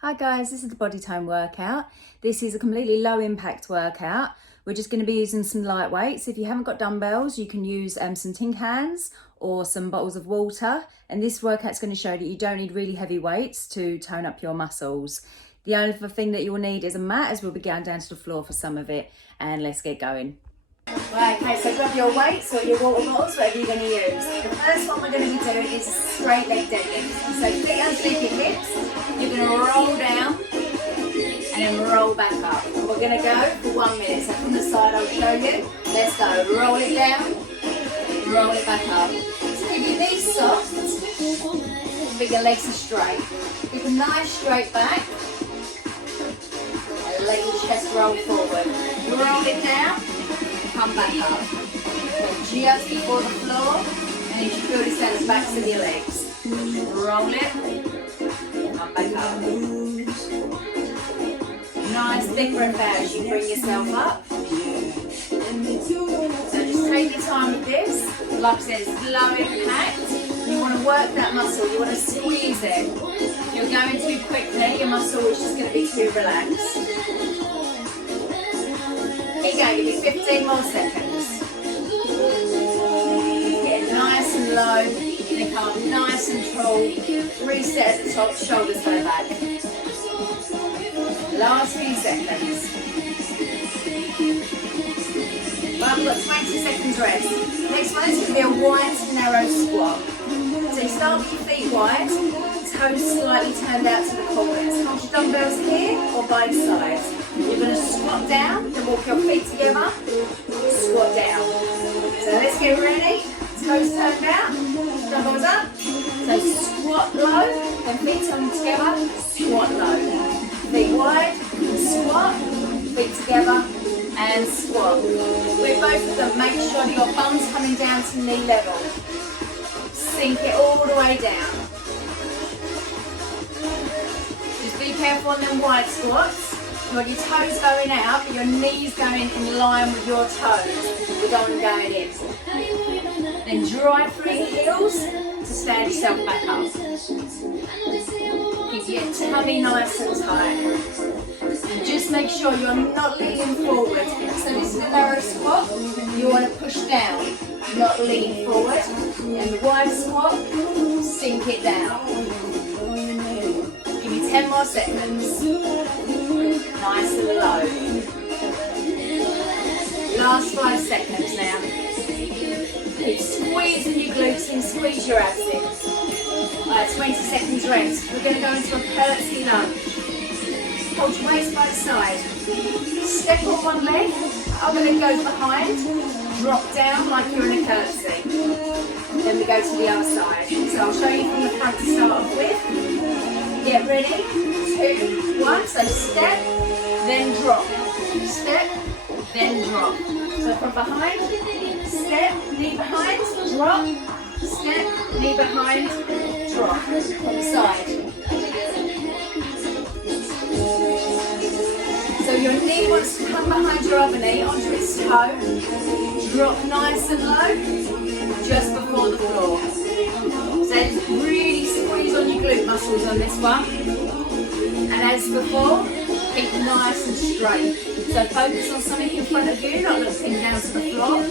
Hi guys, this is the body tone workout. This is a completely low impact workout. We're just going to be using some light weights. If you haven't got dumbbells, you can use some tin cans or some bottles of water. And this workout's going to show that you don't need really heavy weights to tone up your muscles. The only other thing that you will need is a mat, as we'll be going down to the floor for some of it. And let's get going. Right, okay, so grab your weights or your water bottles, whatever you're going to use. The first one we're going to be doing is a straight leg deadlift. So feet underneath your hips, you're going to roll down and then roll back up. And we're going to go for 1 minute. So from the side I'll show you. Let's go. Roll it down, roll it back up. So keep your knees soft, but your legs are straight. Keep a nice straight back and let your chest roll forward. Roll it down. Come back up. So just before the floor, and you should feel this down the backs of your legs. Roll it, come back up. Nice big breath out as you bring yourself up. So just take your time with this. Like I said, it's low impact. You want to work that muscle, you want to squeeze it. If you're going too quickly, your muscle is just going to be too relaxed. Give me 15 more seconds. Get nice and low, then come up nice and tall. Reset at the top, shoulders go back. Last few seconds. Well, we've got 20 seconds rest. Next one is going to be a wide, narrow squat. So you start with your feet wide, toes slightly turned out to the corners. Hold your dumbbells here or both sides. You're going to squat down, then walk your feet together, squat down. So let's get ready. Toes turned out, dumbbells up. So squat low, then feet turned together, squat low. Feet wide, squat, feet together, and squat. With both of them, make sure that your bum's coming down to knee level. Sink it all the way down. Just be careful on them wide squats. You want your toes going out, but your knees going in line with your toes. We don't want them going in. Then drive through your heels to stand yourself back up. Keep your tummy nice and tight. And just make sure you're not leaning forward. So this is a narrow squat. You want to push down, not lean forward. And the wide squat, sink it down. Give me 10 more seconds. Nice and low. Last 5 seconds now. Keep squeezing your glutes and squeeze your abs in. 20 seconds rest. We're going to go into a curtsy lunge. Hold your waist by the side. Step on one leg, other leg goes behind. Drop down like you're in a curtsy. Then we go to the other side. So I'll show you from the front to start off with. Get ready. 2, 1. So step, then drop. Step, then drop. So from behind, step, knee behind, drop. Step, knee behind, drop. From the side. So your knee wants to come behind your other knee onto its toe. Drop nice and low, just before the floor. So really squeeze on your glute muscles on this one. And as before, keep nice and straight. So focus on something in front of you, not looking down to the floor.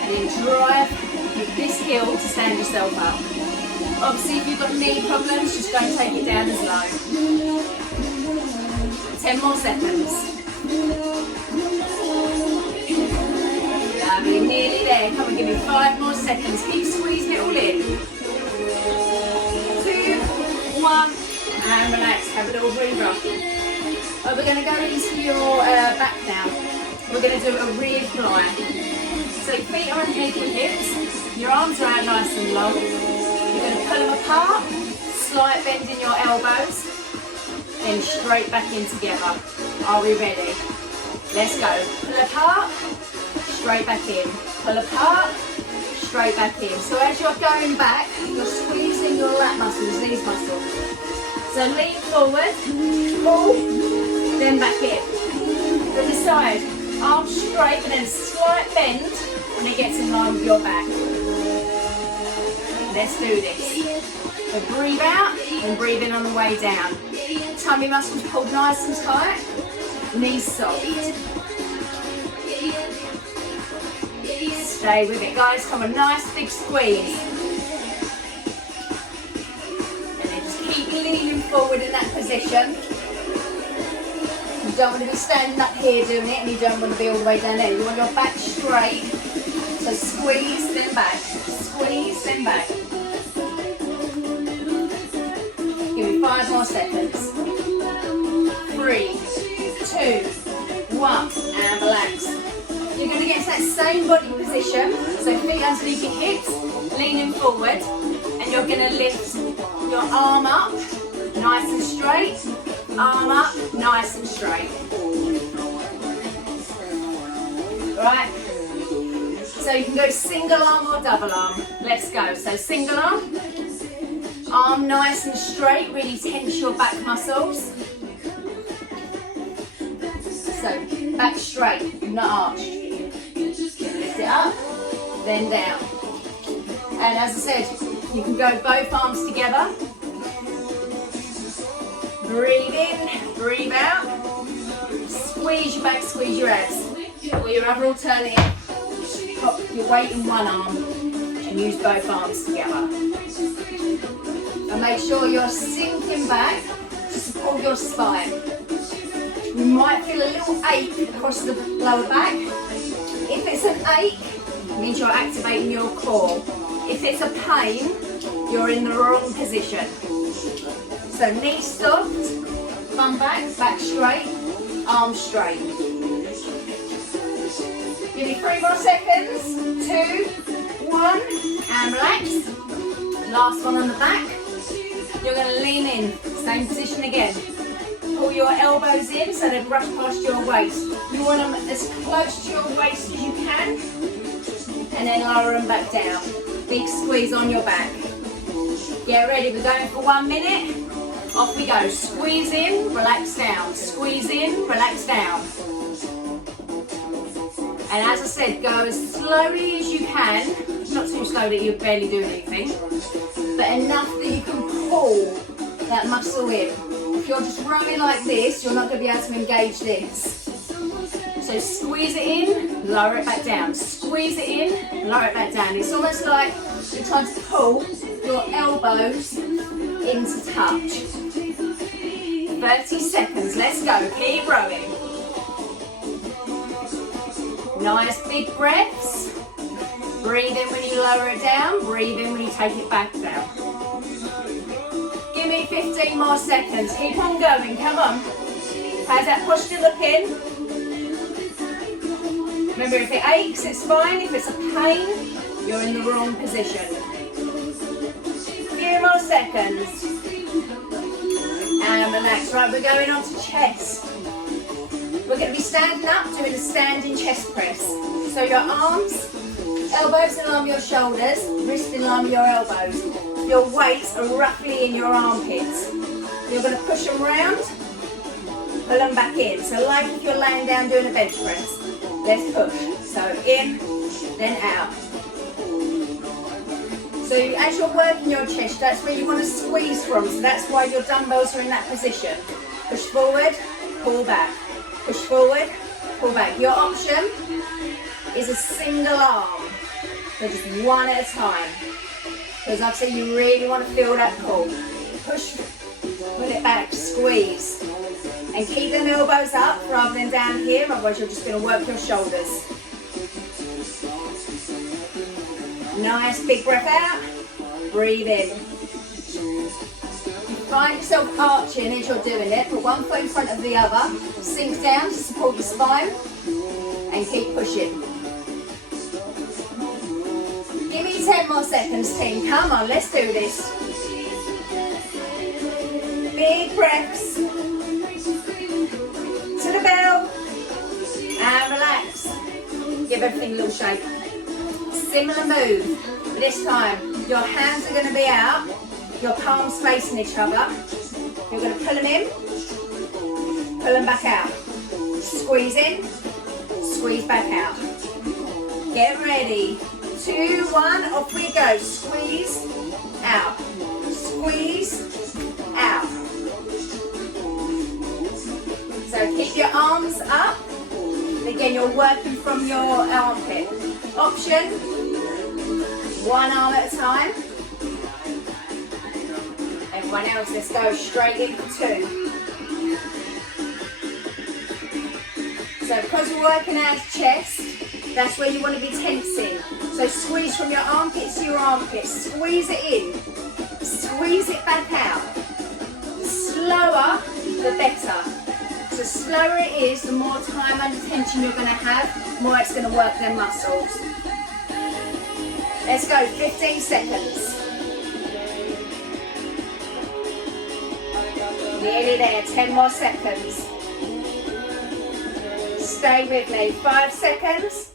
And then drive with this heel to stand yourself up. Obviously, if you've got knee problems, just go and take it down as low. 10 more seconds. Lovely, nearly there. Come on, give me 5 more seconds. Keep squeezing it all in. 2, 1, and relax. Have a little breather. We're going to go into your back now. We're going to do a rear fly. So your feet are underneath your hips. Your arms are out nice and long. You're going to pull them apart, slight bend in your elbows, then straight back in together. Are we ready? Let's go. Pull apart, straight back in. Pull apart, straight back in. So as you're going back, you're squeezing your lat muscles, these muscles. So lean forward, pull, then back in. From the side, arms straight and then slight bend when it gets in line with your back. Let's do this. So breathe out and breathe in on the way down. Tummy muscles pulled nice and tight, knees soft. Stay with it, guys. Come on, nice big squeeze. And then just keep leaning forward in that position. You don't want to be standing up here doing it, and you don't want to be all the way down there. You want your back straight. So squeeze, then back. Squeeze, then back. Give me 5 more seconds. 3, 2, 1, and relax. You're going to get to that same body position, so feet underneath your hips, leaning forward, and you're going to lift your arm up, nice and straight, arm up, nice and straight. Right, so you can go single arm or double arm. Let's go. So single arm nice and straight, really tense your back muscles. So back straight, not arched. Lift it up, then down. And as I said, you can go both arms together. Breathe in, breathe out. Squeeze your back, squeeze your abs. Or your other alternative, pop your weight in one arm and use both arms together. And make sure you're sinking back to support your spine. You might feel a little ache across the lower back. If it's an ache, it means you're activating your core. If it's a pain, you're in the wrong position. So knees soft, bum back, back straight, arms straight. Give me 3 more seconds. 2, 1, and relax. Last one on the back. You're going to lean in, same position again. Pull your elbows in so they brush past your waist. You want them as close to your waist as you can, and then lower them back down. Big squeeze on your back. Get ready, we're going for 1 minute. Off we go. Squeeze in, relax down. Squeeze in, relax down. And as I said, go as slowly as you can. Not too slow that you're barely doing anything, but enough that you can pull that muscle in. If you're just rowing like this, you're not going to be able to engage this. So squeeze it in, lower it back down. Squeeze it in, lower it back down. It's almost like you're trying to pull your elbows into touch. 30 seconds, let's go. Keep rowing. Nice big breaths. Breathe in when you lower it down. Breathe in when you take it back down. Give me 15 more seconds. Keep on going. Come on. How's that posture looking? Remember, if it aches, it's fine. If it's a pain, you're in the wrong position. Few more seconds. And relax. Right, we're going on to chest. We're going to be standing up, doing a standing chest press. So your arms, elbows in line with your shoulders, wrist in line with your elbows. Your weights are roughly in your armpits. You're going to push them round, pull them back in. So like if you're laying down doing a bench press. Let's push. So in, then out. So as you're working your chest, that's where you want to squeeze from. So that's why your dumbbells are in that position. Push forward, pull back. Push forward, pull back. Your option is a single arm, so just one at a time. Because obviously you really want to feel that pull. Push, pull it back, squeeze. And keep them elbows up rather than down here, otherwise you're just going to work your shoulders. Nice big breath out, breathe in. Find yourself arching as you're doing it. Put one foot in front of the other. Sink down to support your spine. And keep pushing. Give me 10 more seconds, team. Come on, let's do this. Big breaths. To the bell. And relax. Give everything a little shake. Similar move. This time, your hands are going to be out. Your palms facing each other. You're going to pull them in, pull them back out. Squeeze in, squeeze back out. Get ready. 2, 1, off we go. Squeeze out. squeeze, out. So keep your arms up. Again, you're working from your armpit. Option, one arm at a time. Everyone else, let's go straight in for 2. So because we're working out chest, that's where you want to be tensing. So squeeze from your armpits to your armpits. Squeeze it in. Squeeze it back out. The slower, the better. The slower it is, the more time under tension you're going to have, the more it's going to work their muscles. Let's go, 15 seconds. Nearly there, 10 more seconds. Stay with me, 5 seconds.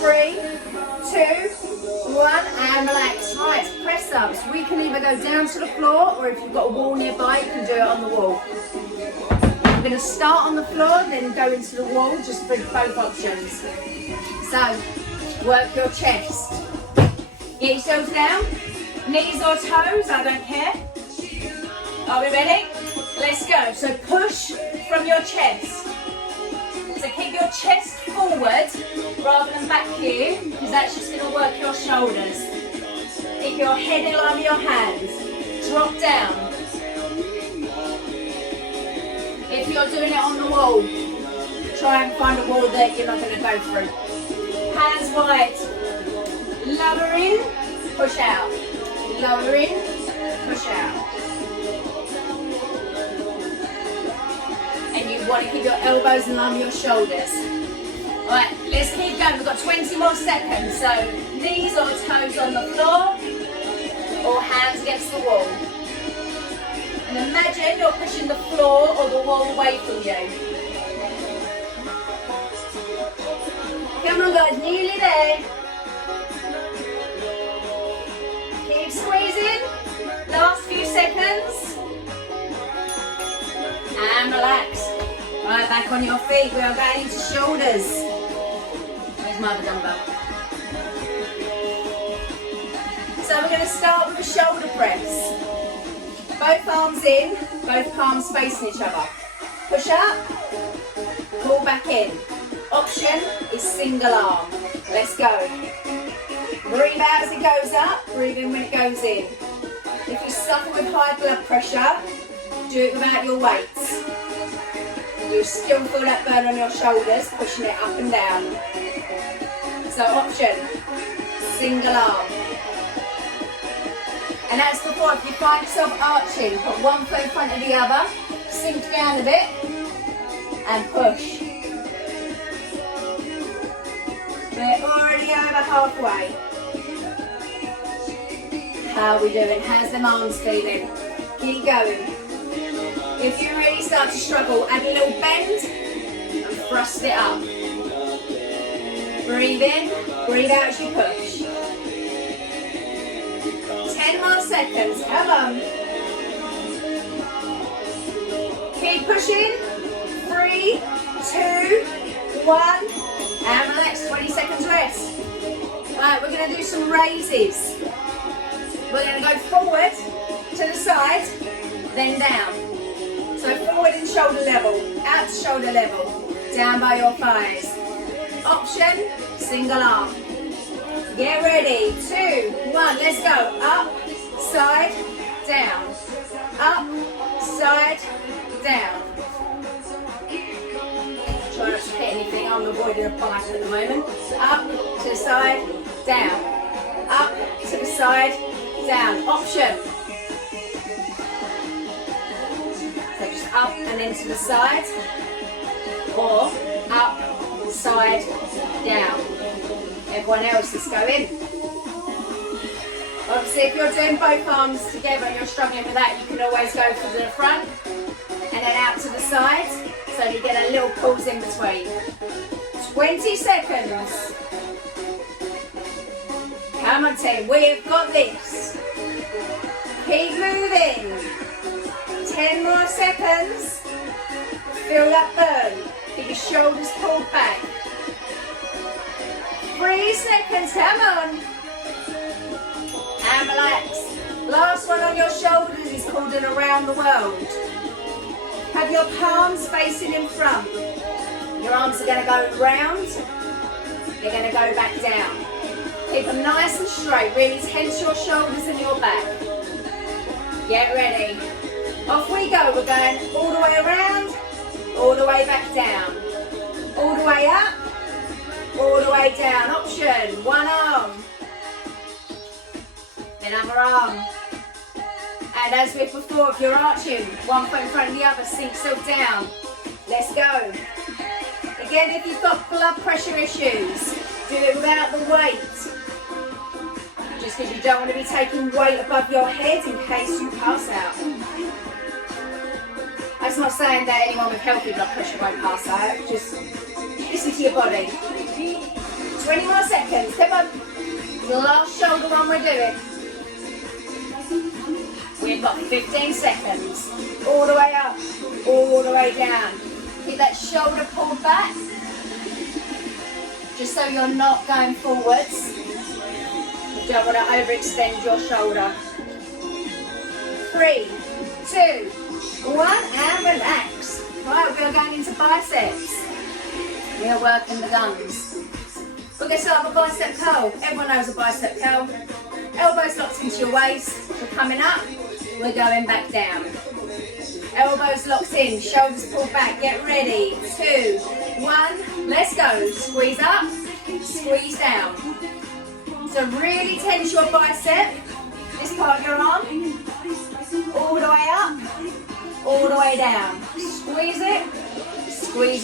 3, 2, 1, and relax. Right, press ups. We can either go down to the floor, or if you've got a wall nearby, you can do it on the wall. I'm going to start on the floor, then go into the wall, just for both options. So, work your chest. Get yourselves down, knees or toes, I don't care. Are we ready? Let's go. So push from your chest. So keep your chest forward rather than back here, because that's just going to work your shoulders. Keep your head in line with your hands. Drop down. If you're doing it on the wall, try and find a wall that you're not going to go through. Hands wide. Lower in, push out. Lower in, push out. And you want to keep your elbows in line with your shoulders. Alright, let's keep going. We've got 20 more seconds. So knees or toes on the floor, or hands against the wall. And imagine you're pushing the floor or the wall away from you. Come on guys, nearly there. Keep squeezing. Last few seconds. And relax. Right, back on your feet. We are going into shoulders. Where's my other dumbbell? So we're going to start with a shoulder press. Both arms in, both palms facing each other. Push up, pull back in. Option is single arm. Let's go. Breathe out as it goes up, breathe in when it goes in. If you suffer with high blood pressure, do it without your weights. You'll still feel that burn on your shoulders, pushing it up and down. So option, single arm. And as before, if you find yourself arching, put one foot in front of the other, sink down a bit, and push. We're already over halfway. How are we doing? How's them arms feeling? Keep going. If you really start to struggle, add a little bend and thrust it up. Breathe in, breathe out as you push. 10 more seconds, come on. Keep pushing. 3, 2, 1, and relax, 20 seconds rest. Right, we're going to do some raises. We're going to go forward to the side, then down. So forward in shoulder level, out to shoulder level, down by your thighs. Option, single arm. Get ready, 2, 1, let's go. Up, side, down. Up, side, down. Try not to hit anything, I'm avoiding a bite at the moment. Up, to the side, down. Up, to the side, down. Option. So just up and then to the side, or up, side, down. Everyone else is going. Obviously, if you're doing both arms together and you're struggling with that, you can always go to the front and then out to the side, so you get a little pause in between. 20 seconds. Come on team, we've got this. Keep moving. 10 more seconds. Feel that burn. Keep your shoulders pulled back. 3 seconds, come on. And relax. Last one on your shoulders is called an around the world. Have your palms facing in front. Your arms are going to go round. They're going to go back down. Keep them nice and straight. Really tense your shoulders and your back. Get ready. Off we go. We're going all the way around, all the way back down. All the way up, all the way down. Option, one arm. Then other arm. And as with before, if you're arching, one foot in front of the other, sink silk down. Let's go. Again, if you've got blood pressure issues, do it without the weight. Just because you don't want to be taking weight above your head in case you pass out. That's not saying that anyone with healthy blood pressure won't pass out, just listen to your body. 20 more seconds, come on. The last shoulder one we're doing. We've got 15 seconds. All the way up, all the way down. Keep that shoulder pulled back, just so you're not going forwards. You don't want to overextend your shoulder. 3, 2, 1, and relax. Right, we are going into biceps. We are working the guns. We're going to start with a bicep curl. Everyone knows a bicep curl. Elbows locked into your waist. We're coming up. We're going back down. Elbows locked in, shoulders pulled back. Get ready. 2, 1, let's go. Squeeze up, squeeze down. So really tense your bicep, this part of your arm. All the way up, all the way down. Squeeze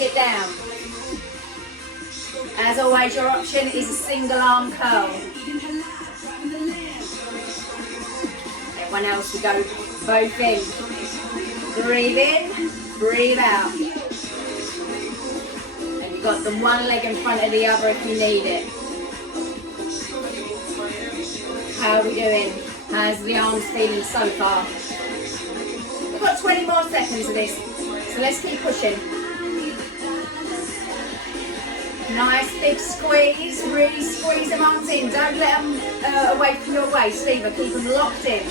it down. As always, your option is a single arm curl. Everyone else, we go both in. Breathe in, breathe out. And you've got the one leg in front of the other if you need it. How are we doing? How's the arms feeling so far? We've got 20 more seconds of this, so let's keep pushing. Nice big squeeze, really squeeze them arms in. Don't let them away from your waist either, keep them locked in.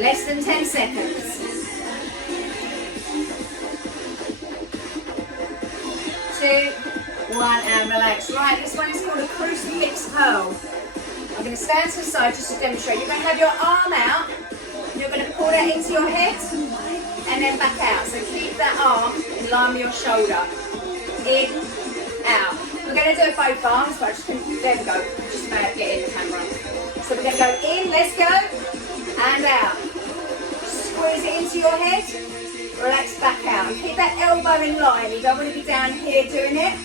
Less than 10 seconds. 2, 1, and relax. Right, this one is called a crucifix curl. I'm going to stand to the side just to demonstrate. You're going to have your arm out, and you're going to pull that into your head, and then back out. So keep that arm in line with your shoulder. In, out. We're going to do both arms, but there we go. Just about get in the camera. So we're going to go in, let's go, and out. Squeeze it into your head, relax back out. Keep that elbow in line. You don't want to be down here doing it,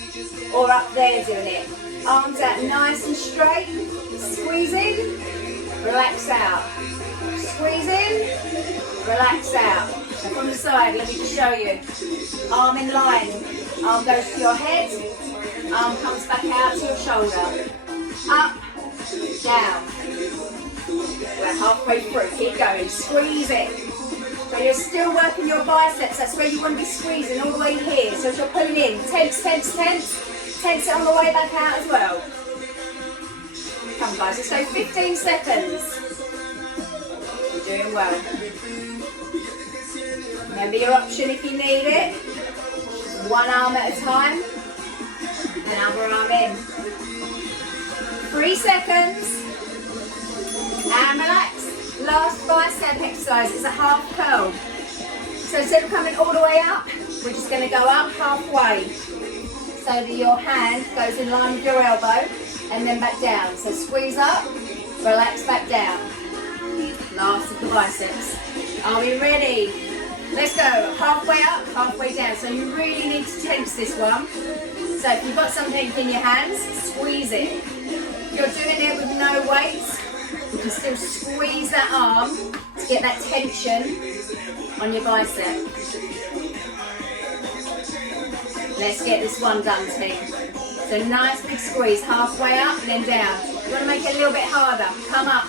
or up there doing it. Arms out nice and straight. Squeeze in, relax out. Squeeze in, relax out. So from the side, let me just show you. Arm in line. Arm goes to your head. Arm comes back out to your shoulder. Up, down. We're halfway through. Keep going. Squeeze it. So you're still working your biceps. That's where you want to be squeezing all the way here. So as you're pulling in, tense, tense, tense. Tense it on the way back out as well. Come on, guys, let's go 15 seconds. You're doing well. Remember your option if you need it. One arm at a time. And other arm in. 3 seconds. And relax. Last bicep exercise is a half curl. So instead of coming all the way up, we're just going to go up halfway. So that your hand goes in line with your elbow and then back down. So squeeze up, relax back down. Last of the biceps. Are we ready? Let's go. Halfway up, halfway down. So you really need to tense this one. So if you've got something in your hands, squeeze it. If you're doing it with no weight, you can still squeeze that arm to get that tension on your bicep. Let's get this one done, team. So nice big squeeze, halfway up and then down. You want to make it a little bit harder. Come up,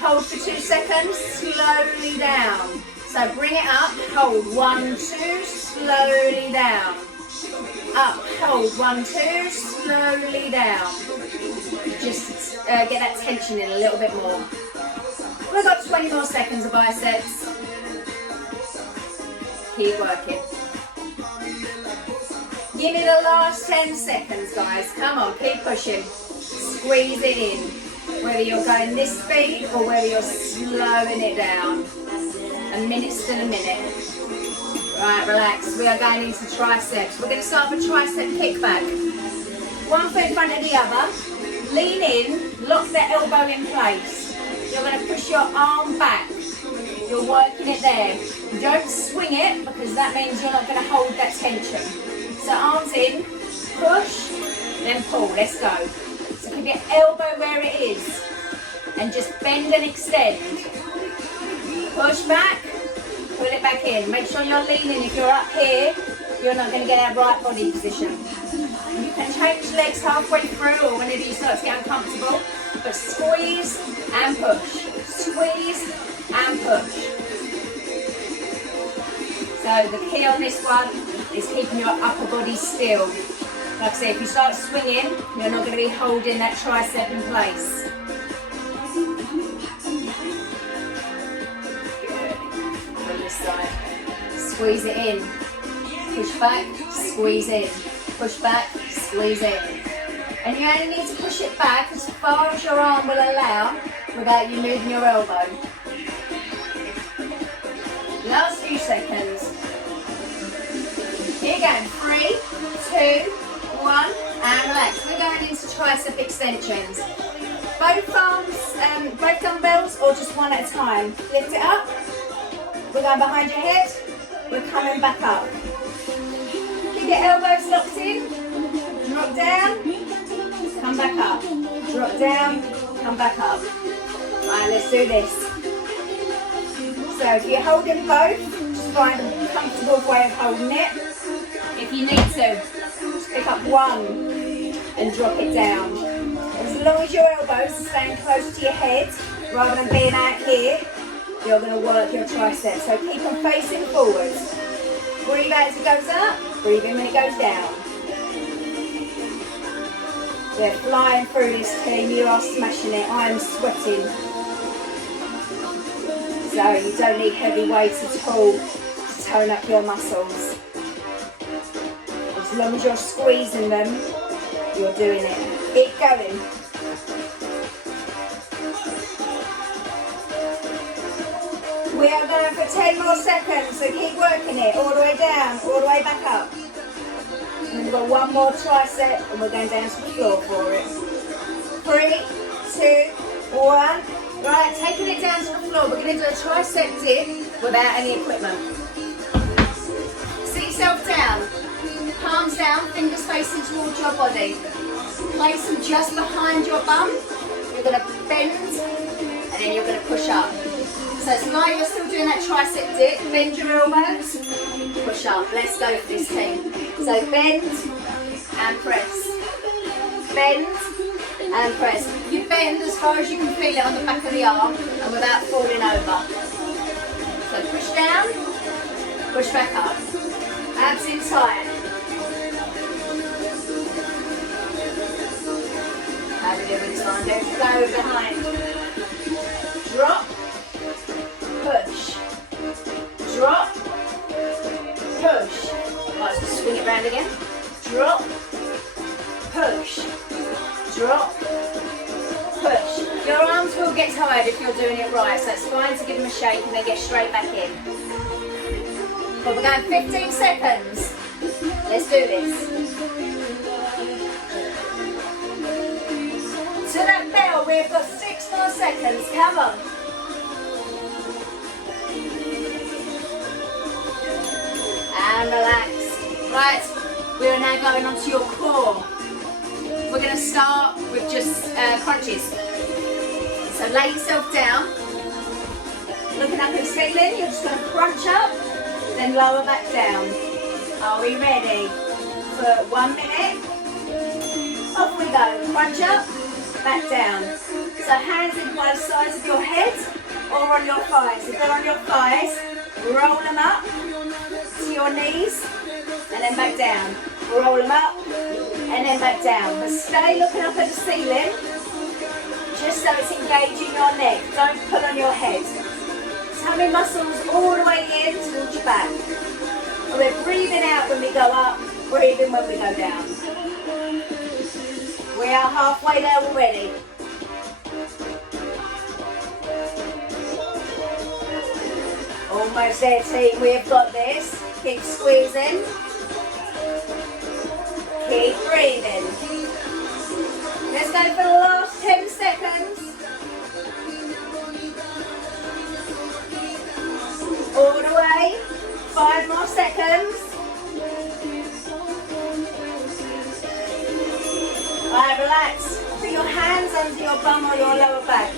hold for 2 seconds, slowly down. So bring it up, hold, 1, 2, slowly down. Up, hold, 1, 2, slowly down. Just get that tension in a little bit more. We've got 20 more seconds of biceps. Keep working. Give me the last 10 seconds, guys. Come on, keep pushing. Squeeze it in. Whether you're going this speed or whether you're slowing it down. A minute's still a minute. Right, relax. We are going into triceps. We're going to start with tricep kickback. One foot in front of the other. Lean in, lock the elbow in place. You're going to push your arm back. You're working it there. Don't swing it because that means you're not going to hold that tension. So arms in, push, then pull. Let's go. So keep your elbow where it is and just bend and extend. Push back, pull it back in. Make sure you're leaning. If you're up here, you're not going to get that right body position. You can change legs halfway through or whenever you start to get uncomfortable, but squeeze and push. Squeeze and push. So the key on this one is keeping your upper body still. Like I say, if you start swinging, you're not going to be holding that tricep in place. Good. On this side. Squeeze it in. Push back, squeeze in. Push back, squeeze in. And you only need to push it back as far as your arm will allow without you moving your elbow. Last few seconds. Here you go. 3, 2, 1, and relax. We're going into tricep extensions. Both arms, both dumbbells, or just one at a time. Lift it up. We're going behind your head. We're coming back up. Keep your elbows locked in. Drop down. Come back up. Drop down. Come back up. Right, let's do this. So if you're holding both, just find a comfortable way of holding it. If you need to, just pick up one and drop it down. As long as your elbows are staying close to your head, rather than being out here, you're going to work your triceps. So keep them facing forwards. Breathe out as it goes up, breathe in when it goes down. We're flying through this team, you are smashing it, I am sweating. So you don't need heavy weights at all to tone up your muscles. As long as you're squeezing them, you're doing it. Keep going. We are going for 10 more seconds, so keep working it, all the way down, all the way back up. And then we've got one more tricep, and we're going down to the floor for it. 3, 2, 1. Right, taking it down to the floor, we're going to do a tricep dip without any equipment. Sit yourself down, palms down, fingers facing towards your body. Place them just behind your bum. You're going to bend, and then you're going to push up. So it's like you're still doing that tricep dip. Bend your elbows, push up. Let's go for this team. So bend and press. Bend and press. You bend as far as you can feel it on the back of the arm and without falling over. So push down, push back up. Abs in tight. How do we do this one? Let's go behind. Drop. Push, drop, push. Right, so swing it round again. Drop, push, drop, push. Your arms will get tired if you're doing it right, so it's fine to give them a shake and then get straight back in. But we're going 15 seconds. Let's do this. To that bell, we've got 6 more seconds. Come on. And relax. Right, we are now going onto your core. We're going to start with just crunches. So lay yourself down, looking up at the ceiling. You're just going to crunch up, then lower back down. Are we ready? For 1 minute. Off we go. Crunch up, back down. So hands in by the sides of your head or on your thighs. If they're on your thighs, roll them up to your knees and then back down. Roll them up and then back down. But stay looking up at the ceiling. just so it's engaging your neck. Don't pull on your head. Tummy muscles all the way in towards your back. And we're breathing out when we go up, breathing when we go down. We are halfway there already. Almost there, team. We've got this. Keep squeezing. Keep breathing. Let's go for the last 10 seconds. All the way. 5 more seconds. Alright, relax. Put your hands under your bum or your lower back.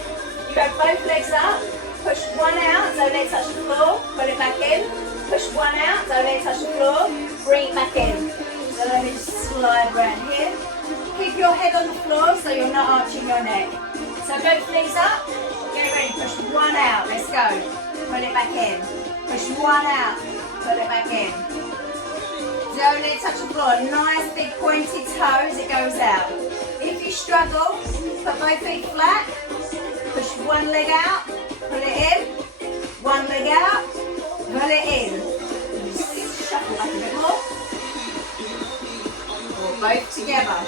You have both legs up. Push one out, don't let it touch the floor. Pull it back in. Push one out, don't let it touch the floor. Bring it back in. So let me just slide around here. Keep your head on the floor so you're not arching your neck. So both knees up. Get ready. Push one out. Let's go. Pull it back in. Push one out. Pull it back in. Don't let it touch the floor. Nice big pointed toes. It goes out. If you struggle, put both feet flat. Push one leg out. Pull it in. One leg out. Pull it in. Shuffle back a bit more. Or both together.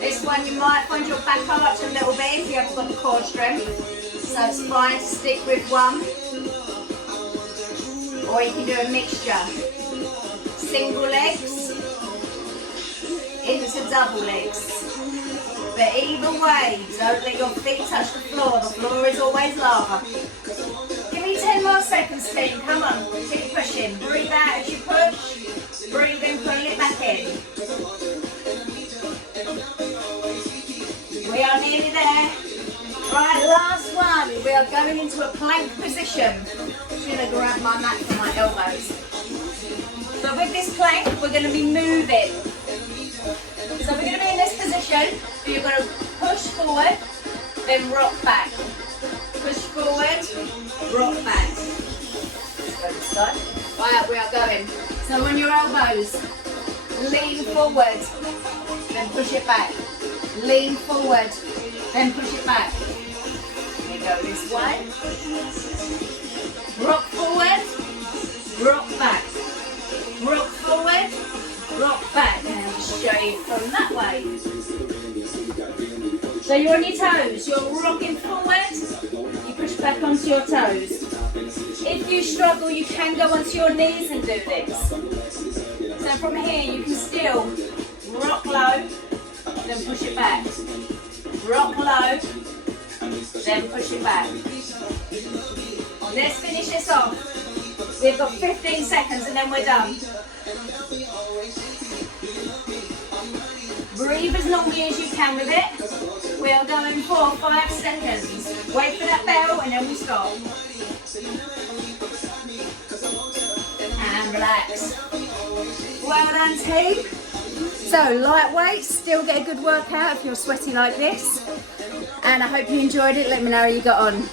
This one you might find your back arch a little bit if you haven't got the core strength. So it's fine to stick with one. Or you can do a mixture. Single legs into double legs. But either way, don't let your feet touch the floor. The floor is always lava. Give me 10 more seconds, team. Come on, keep pushing. Breathe out as you push. Breathe in, pull it back in. We are nearly there. Right, last one. We are going into a plank position. I'm just going to grab my mat for my elbows. So with this plank, we're going to be moving. So we're going to be in this position. So you're going to push forward, then rock back. Push forward, rock back. Let's go this side. Right, we are going. So on your elbows, lean forward, then push it back. Lean forward, then push it back. We go this way. Rock forward, rock back. Rock forward, rock back. And show you from that way. So you're on your toes, you're rocking forward, you push back onto your toes. If you struggle, you can go onto your knees and do this. So from here, you can still rock low, then push it back. Rock low, then push it back. Let's finish this off. We've got 15 seconds and then we're done. Breathe as longly as you can with it. We are going for 5 seconds. Wait for that bell and then we stop. And relax. Well done, team. So lightweight, still get a good workout if you're sweaty like this. And I hope you enjoyed it. Let me know how you got on.